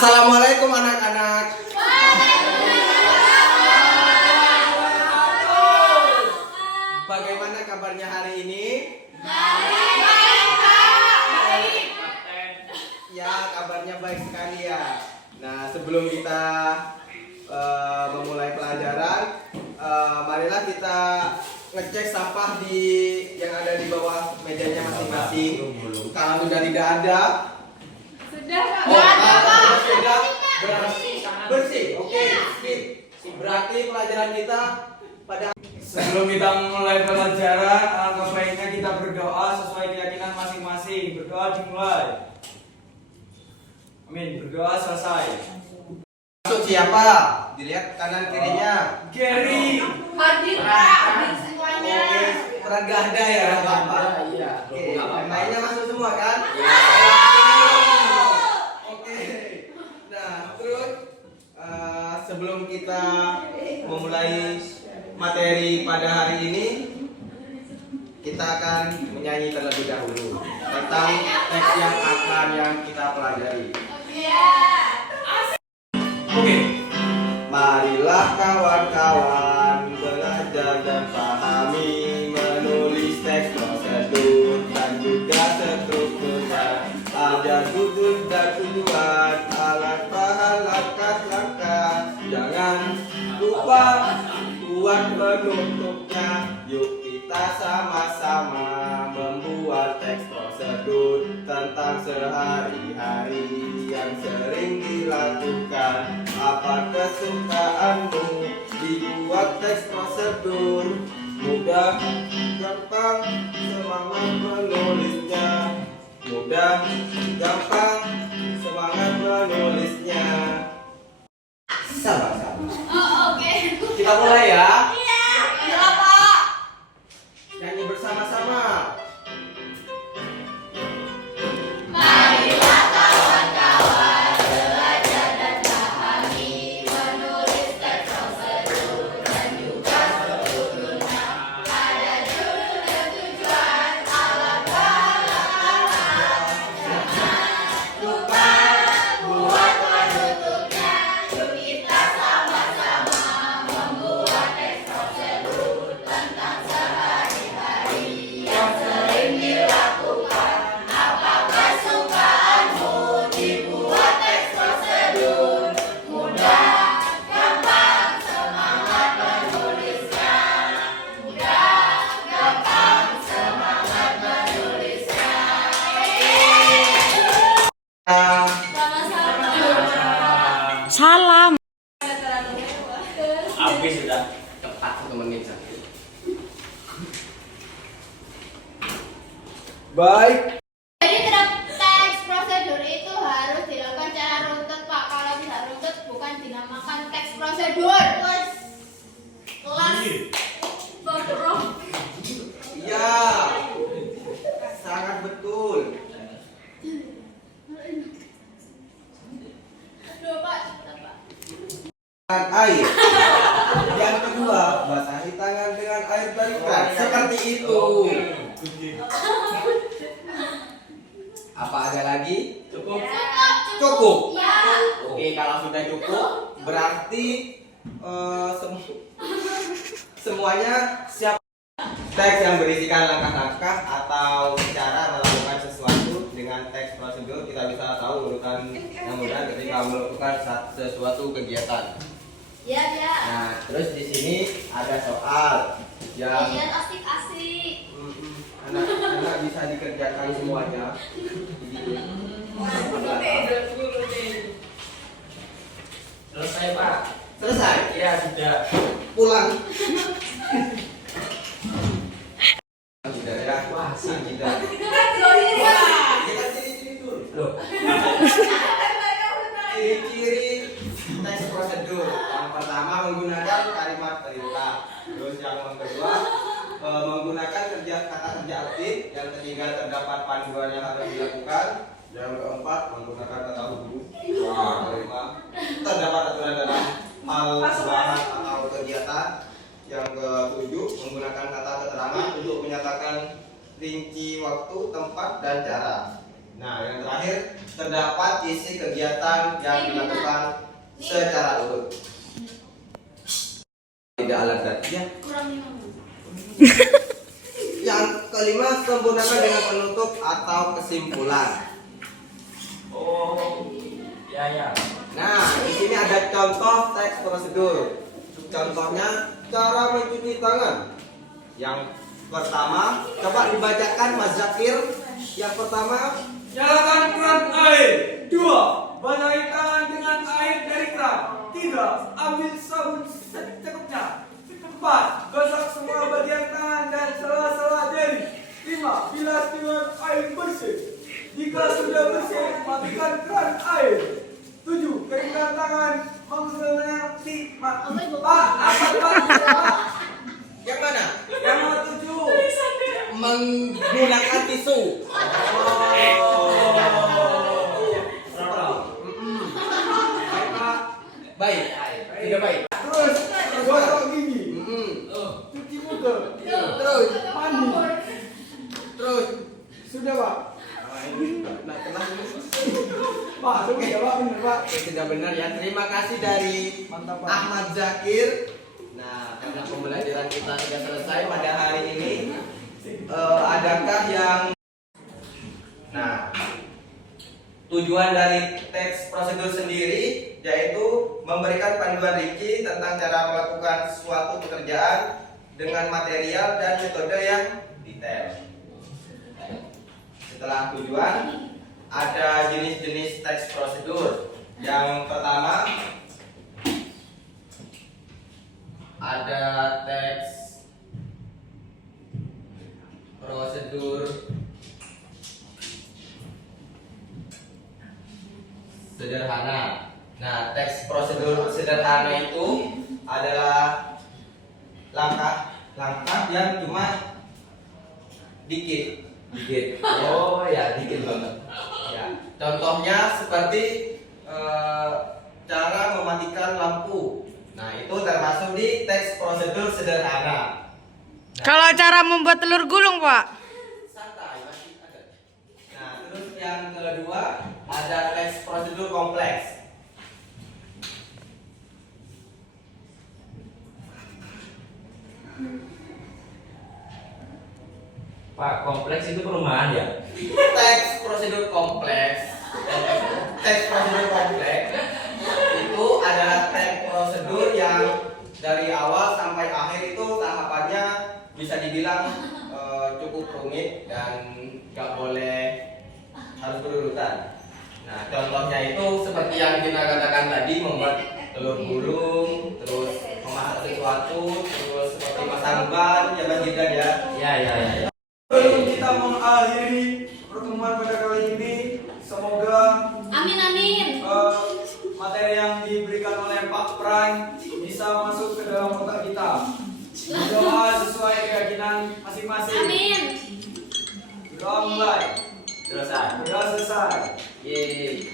Assalamualaikum anak-anak. Bagaimana kabarnya hari ini? Ya, kabarnya baik sekali ya. Nah, sebelum kita memulai pelajaran, marilah kita ngecek sampah yang ada di bawah mejanya masing-masing. Kalau sudah tidak ada, sudah bersih. Oke, skip. Berarti pelajaran kita pada Sebelum kita mulai pelajaran, alangkah baiknya kita berdoa sesuai keyakinan masing-masing. Berdoa dimulai. Amin. Berdoa selesai. masuk siapa? Dilihat kanan kirinya. Gary. Hadir Pak, hadir semuanya. Oke, Ragada ya, Bapak. Iya. Oke, yang lainnya masuk semua kan? Oke. Nah, terus sebelum kita memulai materi pada hari ini, kita akan menyanyi terlebih dahulu tentang teks yang kita pelajari. Oke. Marilah kawan-kawan belajar dan pahami menulis teks prosedur dan juga strukturnya. Ada judul dan tujuan, alat bahan, langkah-langkah. Jangan lupa buat penutupnya. Yuk kita sama-sama membuat teks prosedur tentang sehari-hari yang sering dilakukan. Apa kesukaanmu dibuat teks prosedur? Mudah, gampang, semangat menulisnya. Mudah, gampang, semangat menulisnya. Sama-sama. Oh, oke. Kita mulai ya. Iya, Pak. Nyanyi bersama-sama. Marilah kawan-kawan belajar dan pahami menulis teks prosedur dan juga strukturnya. Ada judul dan tujuan, alat bahan, langkah-langkah. Jangan lupa buat penutupnya. Yuk kita sama-sama membuat teks prosedur tentang sehari-hari yang sering dilakukan. Apa kesukaanmu dibuat teks prosedur? Mudah, gampang, semangat menulisnya. Mudah, gampang, semangat menulisnya. Sama-sama. Salam. Habis sudah. Tepat 1 menit saja. Baik. Jadi teks prosedur itu harus dilakukan secara runtut, Pak. Kalau tidak runtut bukan dinamakan teks prosedur. Kelas bodoh. Ya, sangat betul. Aduh, Pak, cepat, Pak. Air. Yang kedua, basahi tangan dengan air dari keran. Seperti itu. Apa ada lagi? Cukup. Cukup. Ya. Oke, kalau sudah cukup, berarti semuanya siap. Teks yang berisikan langkah-langkah atau cara melakukan sesuatu dengan teks prosedur, kita bisa tahu urutan yang mudah ketika melakukan sesuatu kegiatan. Ya, ya. Nah, terus di sini ada soal yang Kalian asik-asik. anak-anak bisa dikerjakan semuanya. Selesai, Pak. Selesai. Ya, sudah. Pulang. Sudah ya. Wah, sudah. Kita ciri-ciri dulu. Loh. Ciri-ciri teks prosedur. Yang pertama menggunakan kalimat perintah. Terus yang kedua menggunakan kata kerja aktif. Yang ketiga terdapat panduan yang harus dilakukan. Yang keempat menggunakan kata hubung. Yang kelima terdapat aturan dalam hal bahan atau kegiatan. Yang ketujuh menggunakan kata keterangan untuk menyatakan rinci waktu, tempat, dan cara. Nah, yang terakhir terdapat isi kegiatan yang dilakukan secara urut. Tidak alat gantinya. Kurang 5 menit. Yang kelima, sempurnakan dengan penutup atau kesimpulan. Oh, ya. Nah, di sini ada contoh teks prosedur. Contohnya cara mencuci tangan. Yang pertama, coba dibacakan Mas Zakir. Yang pertama, Nyalakan keran air. 2. Basahi tangan dengan air dari keran. 3. Ambil sabun secukupnya. 4. Gosok semua bagian tangan dan sela-sela jari. 5. Bilas dengan air bersih. Jika sudah bersih, matikan keran air. 7. Keringkan tangan menggunakan yang mana? Yang nomor 7. Menggunakan tisu. Baik, tidak baik. Terus gosok gigi. Cuci muka. Terus, Mandi. terus. Sudah, Pak. Nah, kenapa? Pak, sudah ya, Pak, benar, Pak. Tidak benar ya. Terima kasih dari Mantap, Pak. Ahmad Zakir. Nah, karena pembelajaran kita sudah selesai pada hari ini, adakah yang tujuan dari teks prosedur sendiri yaitu memberikan panduan rinci tentang cara melakukan suatu pekerjaan dengan material dan metode yang detail. Setelah tujuan, ada jenis-jenis teks prosedur. Yang pertama ada teks prosedur sederhana. Nah, teks prosedur sederhana itu adalah langkah-langkah yang cuma dikit. Oh, ya, Dikit banget. Ya. Contohnya seperti cara mematikan lampu. Nah, itu termasuk di teks prosedur sederhana. Kalau cara membuat telur gulung, Pak. Santai, masih ada. Nah, terus yang kedua ada teks prosedur kompleks. Pak, kompleks itu perumahan ya? Teks prosedur kompleks. Teks prosedur kompleks itu adalah teks prosedur yang dari awal sampai akhir itu tahapannya bisa dibilang cukup rumit dan nggak boleh harus berurutan. Nah, contohnya itu seperti yang kita katakan tadi, membuat telur gulung, terus memasak sesuatu, terus seperti pasang ban, ya Bang Gibran ya. Ya. Sebelum kita mengakhiri pertemuan pada kali ini, semoga Amin. materi yang diberikan oleh Pak Pran bisa masuk ke dalam otak kita. Berdoa sesuai keyakinan masing-masing. Amin. Berdoa mulai. Selesai. Berdoa selesai. Yeay.